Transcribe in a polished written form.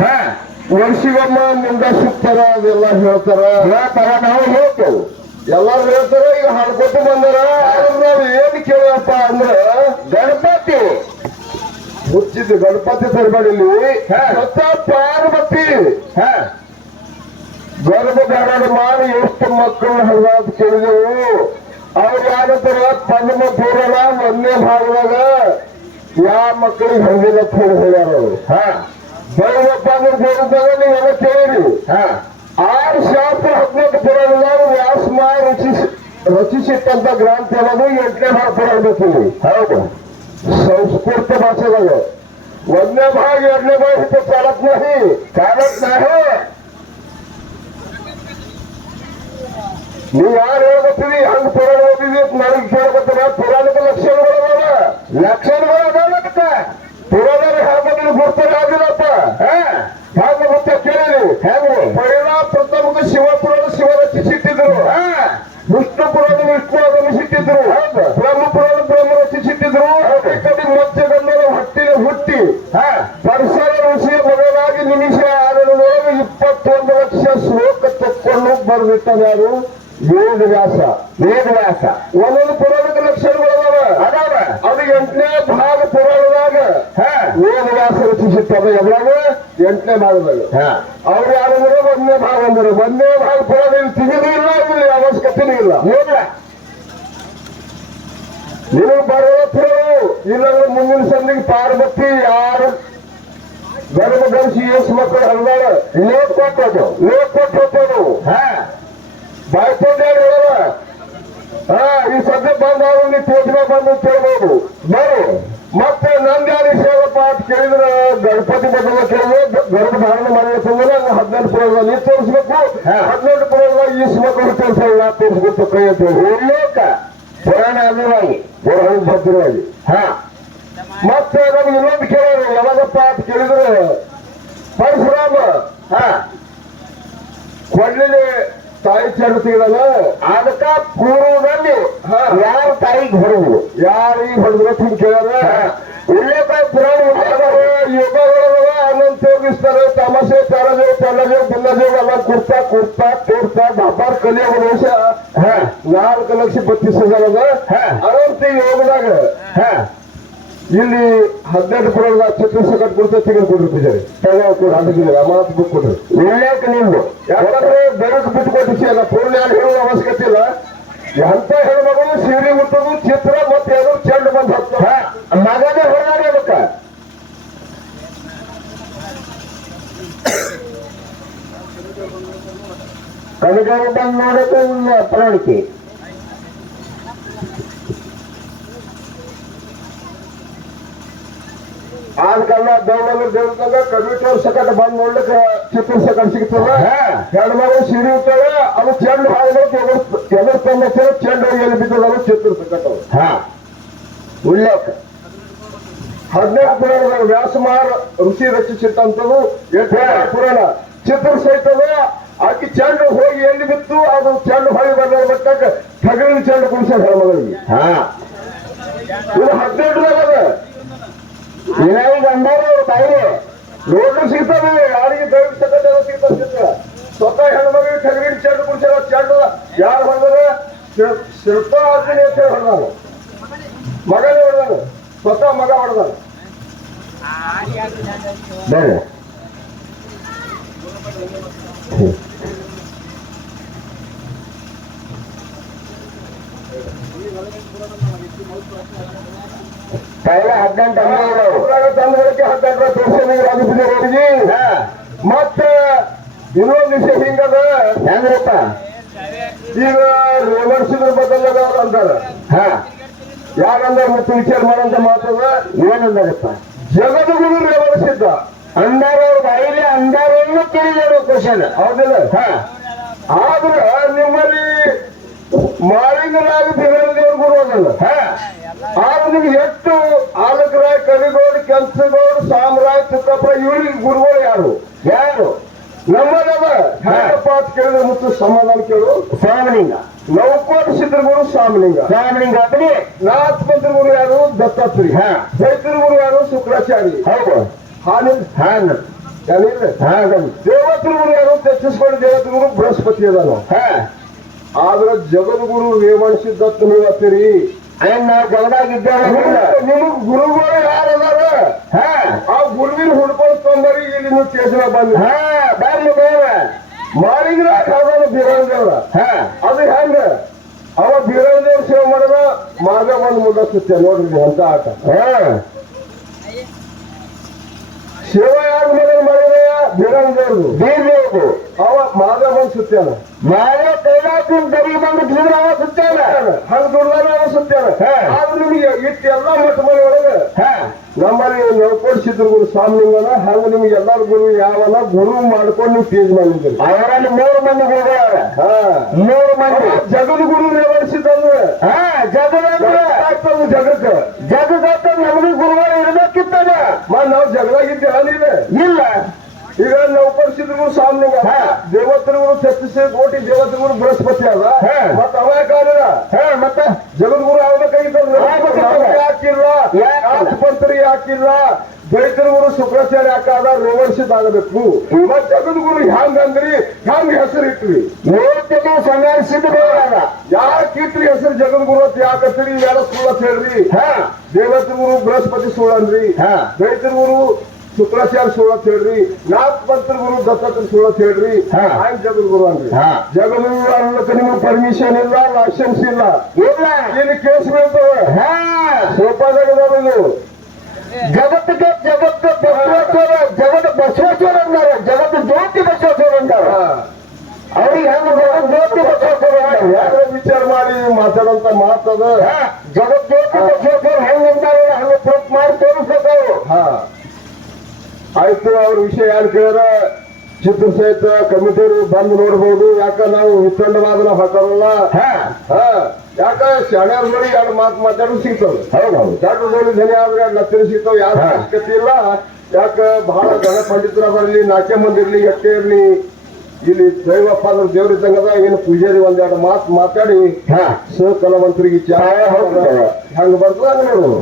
ಹಾ ವರ್ಷಿಗೊಮ್ಮ ನಿಂದ ಸಿಗ್ತಾರ ಅದೆಲ್ಲ ಹೇಳ್ತಾರ ನಾವು ಹೇಳ್ತೇವೆ. ಎಲ್ಲಾರು ಹೇಳ್ತಾರ. ಈಗ ಹಾಡ್ಕೊತ ಬಂದಾರ. ನಾವ್ ಏನ್ ಕೇಳಪ್ಪ ಅಂದ್ರ ಗಣಪತಿ ಹುಚ್ಚಿದ್ದು ಗಣಪತಿ ತರಬೇಡಿ. ಸ್ವತ ಪಾರ್ವತಿ ಗರ್ಭಧಾರಣ ಮಾಡಿ ಎಷ್ಟು ಮಕ್ಕಳು ಹರಿದಾದ ಕೇಳಿದೆವು. ಅವ್ರು ಯಾರಂತಾರ ಪದ್ಮ ಪೂರಣ ಒಂದನೇ ಭಾಗದಾಗ ಯಾವ ಮಕ್ಕಳಿಗೆ ಹಂಗಿಲ್ಲ ಹೇಳಿ ಹೇಳ್ಯಾರ ಅವರು. ಬೈವಪ್ಪ ಅಂದ್ರೆ ಗೋದಾಗ ನೀವೆಲ್ಲ ಕೇಳಿರಿ. 6 ಶಾಸ್ತ್ರ 14 ಪುರಾಣದಾಗ ವ್ಯಾಸಮಾಯ ರಚಿಸಿಟ್ಟಂತ ಗ್ರಂಥ ಅನ್ನೋದು 8ನೇ ಭಾಗ ಪುರಾಣ ಬೇಕಿಲ್ಲಿ. ಹೌದು. ಸಂಸ್ಕೃತ ಭಾಷೆದಾಗ 1ನೇ ಭಾಗ 2ನೇ ಭಾಗ ಇತ್ತು. ಚಾಲಕ್ ನಾಹಿ ನೀವ್ ಯಾರು ಹೇಳ್ಕೊತೀವಿ ಹಂಗ ಪುರಾಣ ಓದಿದ್ವಿ ನನಗೆ ಕೇಳ್ಕೊತಾರ. ಪುರಾಣದ ಲಕ್ಷಣಗಳು ಅದಾವಕ್ಕ. ಪುರಾಣ ಹಾಕೋದ್ರೆ ಗುರ್ತಾರೆ ಆಗಿಲ್ಲಪ್ಪ. ಹಾಗೆ ಗೊತ್ತ ಕೇಳಿರಿ. ಹೆಂಗೆ ಪರಿಣಾ ಪ್ರಥಮಕ್ಕೆ ಶಿವಪುರಾಣ ಶಿವ ರಚಿಸಿಟ್ಟಿದ್ರು. ವಿಷ್ಣು ಪುರಾಣ ವಿಷ್ಣು ರಚಿಸಿಟ್ಟಿದ್ರು. ಬ್ರಹ್ಮಪುರಾಣ ಬ್ರಹ್ಮ ರಚಿಸಿಟ್ಟಿದ್ರು. ಕಡೆ ಮತ್ಸ್ಯಗಂಧದ ಹೊಟ್ಟಿನ ಹುಟ್ಟಿ ಪರಿಸರ ಋಷಿಯ ಮೊದಲಾಗಿ ನಿಮಿಷ 21 ಲಕ್ಷ ಶ್ಲೋಕ ತಕ್ಕೊಂಡು ಬರೆದಿಟ್ಟಾರೆ ಯಾರು? ವೇದವ್ಯಾಸ. ಒಂದೊಂದು ಪುರಾಣದ ಲಕ್ಷಣಗಳು ಅದಾವ. ಅದು 8ನೇ ಭಾಗ ಪುರಾಣದಾಗ ವೇದವ್ಯಾಸ ರಚಿಸಿಟ್ಟಾರೆ. ಎದ್ರಾಗ 8ನೇ ಭಾಗದಾಗ ಅವ್ರು ಯಾರಂದ್ರೆ 1ನೇ ಭಾಗ ಅಂದ್ರೆ 1ನೇ ಭಾಗ ಪುರಾಣ ಇಲ್ಲಿ ತೆಗೆದು ಇಲ್ಲ. ಇಲ್ಲಿ ಅವಶ್ಯಕತೆನೂ ಇಲ್ಲ. ನೀವು ಬರೋದು ಇಲ್ಲಾಂದ್ರೆ ಮುಂದಿನ ಸಂದಿಗೆ ಪಾರ್ವತಿ ಯಾರು ಗರ್ಭ ಧರಿಸಿ ಎಷ್ಟು ಮಕ್ಕಳು ಹರಿದಾಳ ಲೇಟ್ ಕೊಟ್ಟು ಹೋಗ್ತೇವೆ. ಬಾಯ್ಕೊಂಡು ಹೇಳವ ಈ ಸದ್ಯ ಬಂದವರು ನೀವು ತೋಟಗ ಬಂದು ಕೇಳ್ಬೋದು. ಬರು ಮತ್ತೆ ನಂದ್ಯಾರು ಸೇವಪ್ಪ ಅಂತ ಕೇಳಿದ್ರೆ ಗಣಪತಿ ಬದಲ ಕೇಳಿದ್ರೆ ಗರ್ಭಧಾರಣೆ ಮಾಡಬೇಕಂದ್ರೆ 14 ಪುರಾಣದಾಗ ನೀವು ತೋರಿಸ್ಬೇಕು. 14 ಪುರಾಣದಾಗ ಈ ಮಕ್ಕಳು ತೋರಿಸಲ್ಲ ತೋರಿಸ್ಬೇಕು ಕೈ ಅಂತ ಉಲ್ಲೇಖ ಪುರಾಣ ಅದರವಾಗಿ ಪುರಾಣ ಭದ್ರವಾಗಿ. ಮತ್ತೆ ನಮ್ಗೆ ಇನ್ನೊಂದು ಕೇಳೋರು ಯಾವಾಗಪ್ಪ ಅಂತ ಕೇಳಿದ್ರೆ ಪರಶುರಾಮ ಕೊಡ್ಲಿಗೆ ತಾಯಿ ಚರಿತಿಗಳಲ್ಲ ಅದಕ್ಕ ಪೂರ್ವದಲ್ಲಿ ಯಾರು ತಾಯಿಗೆ ಹೊರದು ಯಾರಿಗೆ ಹೊಡೆದ್ರು ಅಂತ ಕೇಳ್ಯಾರ. ಉಲ್ಲೇಖ ಪುರಾಣ ಯೋಗಗಳವ ಅನ್ನೊಂದು ತೋರಿಸ್ತಾರೆ. ತಮಾಷೆ ಚಾರಜೋಗ ಪಲ್ಲಜೋಗ ಬಿಲ್ಲಜೋಗ ಎಲ್ಲ ಕುರ್ತಾ ತೋರ್ತಾ ಬಾಬಾರ್ ಕಲಿಯೋಗ ವರ್ಷ 4 ಲಕ್ಷ 32,000 ಅನಂತ ಯೋಗದಾಗ ಇಲ್ಲಿ 12 ಪುರಾಣದಾಗ ಚಿತ್ರಸಕಟ್ ಕೊಡ್ತಾ ತೆಗೆದುಕೊಡ್ರಿ ಪೂಜಾರಿ ಅದಕ್ಕೆ ಅಮಾನತ್ ಬುಕ್ ಕೊಡ್ರಿ. ಉಲ್ಲೇಖ ನಿಮ್ದು ಯಾಕಂದ್ರೆ ಬೆಳಕು ಬಿಟ್ಟುಕೊಟ್ಟಿಸಿ ಅಲ್ಲ ಪೂರ್ಣ ಹೇಳುವ ಅವಶ್ಯಕತೆ ಇಲ್ಲ. ಎಂತ ಹೆಣ್ಮಗಳು ಸೀರೆ ಉಟ್ಟದು ಚಿತ್ರ ಮತ್ತೆ ಅದು ಚೆಂಡು ಬಂದು ಹತ್ತ ಮಗನೇ ಹೊರಗಾಡಿ ಅದಕ್ಕ ಕಲಿಗಾರು ಬಂದು ನೋಡಕ್ಕೆ ಪ್ರಣಾಳಿಕೆ ಆದ್ಕಲ್ಲ ದೇವದಾಗ ಕಂಪ್ಯೂಟರ್ ಸಕಟ್ ಬಂದ್ ನೋಡ್ಲಿಕ್ಕೆ ಚಿತ್ರ ಸಕಟ್ ಸಿಗ್ತದ. ಹೆಣ್ಮಗಳು ಸೀರೆ ಇರ್ತಾವೆ ಅದು ಚೆಂಡು ಹಾಗೆ ಎದುರು ತಂದ ಚೆಂಡು ಎಲ್ಲಿ ಬಿದ್ದದ ಅದು ಚಿತ್ರ ಸಕಟ್. ಉಲ್ಲೇಖ 15 ಪುರಾಣದಾಗ ವ್ಯಾಸಮಾರ ಋಷಿ ರಚಿಸಿಟ್ಟಂತದ್ದು 8ನೇ ಪುರಾಣ ಚಿತ್ರ ಸಹಿತದ. ಆಕಿ ಚೆಂಡು ಹೋಗಿ ಎಲ್ಲಿ ಬಿತ್ತು ಅದು ಚೆಂಡು ಹೊಳಿ ಬಂದ ಮಟ್ಟಾಗ ತಗಲಿನ ಚೆಂಡು ಕುಣಿಸ ಹೆಣ್ಮಗಳಿಗೆ. ಇದು 18ದಾಗ ಏನಾಗ ಅಂದಾರ ತಾಯಿ ನೋಡ್ಲು ಸಿಗ್ತದೆ. ಯಾರಿಗೆ ದೈವ ಸಕಟ ಸಿಗ್ತದೆ. ಸ್ವತಃ ಹೆಣ್ಮಗಳಿಗೆ ತಗಲಿನ ಚೆಂಡು ಕುಣಿಸ ಚೆಂಡು ಯಾರು ಹೊಡೆದ ಶಿಲ್ಪ ಹಾಕಿನಿ ಅಂತ ಹೊಡೆದಾನ. ಮಗನೇ ಹೊಡೆದಾನ. ಸ್ವತಃ ಮಗ ಹೊಡೆದಾನ. ಬೇರೆ ಪೈಲ 18 ತಂದಕ್ಕೆ 18 ತೋರಿಸಿ ಮತ್ತೆ ಇನ್ನೊಂದು ವಿಷಯ ಹಿಂಗದ ಹೆಂಗ್ರಪ್ಪ ಈಗ ರೇವರ್ಸಿದ್ರ ಬದಲಾಗ ಅವ್ರು ಅಂತಾರ. ಯಾರಂದ್ರೆ ಮತ್ತೆ ವಿಚಾರ ಮಾಡಂತ ಮಾತದ ಏನಂದಾರಪ್ಪ ಜಗದ್ಗುರು ರೇವರ್ಸಿದ್ದ ಅಂದಾರ ಬೈಲಿ ಅಂದಾರನ್ನು ತಿಳಿದರು ಕ್ವಶನ್ ಹೌದಿಲ್ಲ. ಆದ್ರ ನಿಮ್ಮಲ್ಲಿ ಮಾಳಿಂಗರಾಗಿ ಬಿಗಡ ದೇವ್ರ ಗುರು ಅದಲ್ಲ. ಆದ್ರೆ ನಿಮ್ಗೆ ಎಷ್ಟು ಆಲಕರಾಯ್ ಕವಿಗೋಡು ಕೆಲ್ಸಗೋಡು ಸಾಮ್ರಾಯ್ ತುಕ್ಕಪ್ಪ ಇವ್ರಿಗೆ ಗುರುಗಳು ಯಾರು ನಮ್ಮದವ ಹೇಳಪ್ಪ ಅಂತ ಕೇಳಿದ್ರೆ ಮುತ್ತು ಸಮಾಧಾನ ಕೇಳು. ಸಾಮಲಿಂಗ ನೌಕೋಟ ಸಿದ್ಧಗುರು ಸಾಮಲಿಂಗ ಅಂದ್ರೆ ನಾಥ ಮಂತ್ರ ಗುರು ಯಾರು? ದತ್ತಾತ್ರಿ. ಚೈತ್ರ ಗುರು ಯಾರು? ಶುಕ್ರಾಚಾರ್ಯ. ಹೌದು. ಏನಿಲ್ಲ ದೇವತ್ರ ಗುರು ಯಾರು ತೆಚ್ಚಿಸ್ಕೊಂಡು ದೇವತ್ರ ಗುರು ಬೃಹಸ್ಪತಿ ಅದಾನು ಆದ್ರ ಜಗದ್ಗುರು ರೇವಣ ಸಿದ್ಧತ್ ನೀವು ಹತ್ತೀರಿ ನಾವು ಜಗದಾಗಿದ್ದೇವೆ ನಿಮಗ್ ಗುರುಗಳು ಯಾರದಾರ ಆ ಗುರುವಿನ ಹುಡ್ಕೊಂಡು ತೊಂಬರಿ ಇಲ್ಲಿ ನೀವು ಕೇಸನ ಬಂದ ಬರ್ಲಿ ಬೇಡ ಮಾರಿಗ್ರ ಕಾದಾನ ಬೀರಂದೇವ್ರ ಅದು ಹೆಂಗ ಅವ ಬೀರಂದೇವ್ರ ಸೇವೆ ಮಾಡಿದ ಮಾಗ ಬಂದ್ ಮುದ್ದ ಸುತ್ತ ನೋಡ್ರಿ ಅಂತ ಆಟ ಸೇವೆ ಯಾರು ಮಾಡಿದೆಯ ಬೀರಂದೇವ್ರದು ಬೀರ್ಬೇಕು ಅವ ಮಾಗ ಬಂದ್ ಸುತ್ತಾನ ನಾಳೆ ಕೈಲಾಸಿನ ದರಿ ಬಂದು ಬೀರವ ಸುತ್ತಾನ ಹಂಗ ದುಡ್ದಾನ ಅವ ಸುತ್ತಾನ ಆದ್ರೆ ನಿಮಗೆ ಇಟ್ಟೆಲ್ಲ ಮಠ ಮನೆ ಒಳಗ ನಮ್ಮಲ್ಲಿ ನಡ್ಕೊಡ್ಸಿದ್ರು ಗುರು ಸ್ವಾಮಿಲಿಂಗನ ಹಂಗ ನಿಮ್ಗೆ ಎಲ್ಲಾರು ಗುರು ಯಾವನ ಗುರು ಮಾಡ್ಕೊಂಡು ನೀವು ತೇಜ್ ಮಾಡಿದ್ರಿ ಅವರಲ್ಲಿ 3 ಮಂದಿ ಗುರುಗಳವ್ರ 3 ಮಂದಿ ಜಗದ ಗುರು ರೇವಣಿಸಿದಂದ್ರೆ ಜಗಕ್ಕೆ ಜಗತ್ತ ನಮಗೆ ಗುರುಗಳು ಇರ್ಬೇಕಿತ್ತದ ನಾವು ಜಗದಾಗಿದ್ದೇವ ನೀವೆ ಇಲ್ಲ ಈಗ ನೌಕರಿಸಿದ್ರು ಸ್ವಾಮಿಲಿಂಗ ದೇವತರುಗಳು ಛತ್ತೀಸ್ ಕೋಟಿ ದೇವತರುಗಳು ಬೃಹಸ್ಪತಿ ಅದ ಮತ್ತ ಅವ ಯಾಕಾಗ ಮತ್ತೆ ಜಗದ್ಗುರು ಆಗ್ಬೇಕಾಗಿತ್ತು ಯಾಕಿಲ್ಲ ಪಂತರಿಗೆ ಹಾಕಿಲ್ಲ ದೈತರುಗಳು ಶುಕ್ರಾಚಾರ್ಯ ಯಾಕಾದ ರೇವಣಿಸಿದಾಗಬೇಕು ಮತ್ ಜಗದ್ಗುರು ಹ್ಯಾಂಗ ಅಂದ್ರಿ ಹ್ಯಾಂಗ ಹೆಸರು ಇಟ್ರಿ ಓದ್ತಿಗೆ ಸಂಘರ್ಷಿತ ಯಾಕೆ ಇಟ್ರಿ ಹೆಸರು ಜಗದ್ಗುರು ಅಂತ ಯಾಕತ್ತೀರಿ ಯಾರ ಸುಳ್ಳ ಅಂತ ಹೇಳ್ರಿ ದೇವತರುಗಳು ಬೃಹಸ್ಪತಿ ಸುಳ್ಳ ಅಂದ್ರಿ ದೈತರುಗಳು ಶುಕ್ರಾಚಾರ್ಯ ಸುಳ್ಳ ಅಂತ ಹೇಳ್ರಿ ನಾಲ್ಕು ಪಂತರುಗಳು ದತ್ತತ್ರ ಸುಳ್ಳ ಅಂತ ಹೇಳ್ರಿ ಹ್ಯಾಂಗ ಜಗದ್ಗುರು ಅಂದ್ರಿ ಜಗದ್ಗುರು ಅನ್ನಕ್ಕೆ ನಿಮ್ಗೆ ಪರ್ಮಿಷನ್ ಇಲ್ಲ ಲೈಸೆನ್ಸ್ ಇಲ್ಲ ಇಲ್ಲಿ ಕೇಸ್ ಬೀಳ್ತವೆ ಸೋಪಾದಾಗದವರು ಜಗತ್ತಿಗೆ ಜಗತ್ತು ಬಸವೇಶ್ವರ ಜಗತ್ ಬಸವೇಶ್ವರ ಅಂದಾರ ಜಗತ್ತು ಜ್ಯೋತಿ ಬಸವೇಶ್ವರ ಅಂದಾರ ಅವ್ರಿಗೆ ಹೆಂಗ ಜ್ಯೋತಿ ಬಸವೇಶ್ವರ ಯಾರು ವಿಚಾರ ಮಾಡಿ ಮಾತಾಡಂತ ಮಾತದ ಜಗತ್ ಜ್ಯೋತಿ ಬಸವೇಶ್ವರ ಹೆಂಗ ಅಂದಾರ ಹಂಗ ಪ್ರೂಫ್ ಮಾಡಿ ತೋರಿಸ್ಬೇಕು ಆಯ್ತು ಅವ್ರ ವಿಷಯ ಯಾರು ಕೇಳ್ಯಾರ ಚಿತ್ರ ಸಹಿತ ಕಮಿಟಿಯವರು ಬಂದು ನೋಡ್ಬೋದು ಯಾಕ ನಾವು ವಿತಂಡವಾದನ ಹಾಕೋಲ್ಲ ಯಾಕ ಶಾಣ್ಯಾರ ನೋಡಿ 2 ಮಾತು ಮಾತಾಡೋದು ಸಿಗ್ತವೆ ಹೌದೌದು ಡಾಕ್ಟರ್ ಜೋಡಿ ಧನಿ ಆದ್ರೆ 2 ಲಕ್ಷ ಸಿಗ್ತಾವ ಯಾರ ಅವಶ್ಯಕತೆ ಇಲ್ಲ ಯಾಕ ಬಹಳ ಗಣ ಪಂಡಿತರ ಬರಲಿ 4 ಮಂದಿ ಇರ್ಲಿ 8 ಇರ್ಲಿ ಇಲ್ಲಿ ದೈವಪ್ಪ ಅಂದ್ರೆ ದೇವ್ರಿದ್ದಂಗದ ಏನು ಪೂಜಾರಿ 1-2 ಮಾತು ಮಾತಾಡಿ ಕಲಾವಂತರಿಗೆ ಹೆಂಗ ಬರ್ತದ ಹಂಗ ನೋಡ್ಬೋದು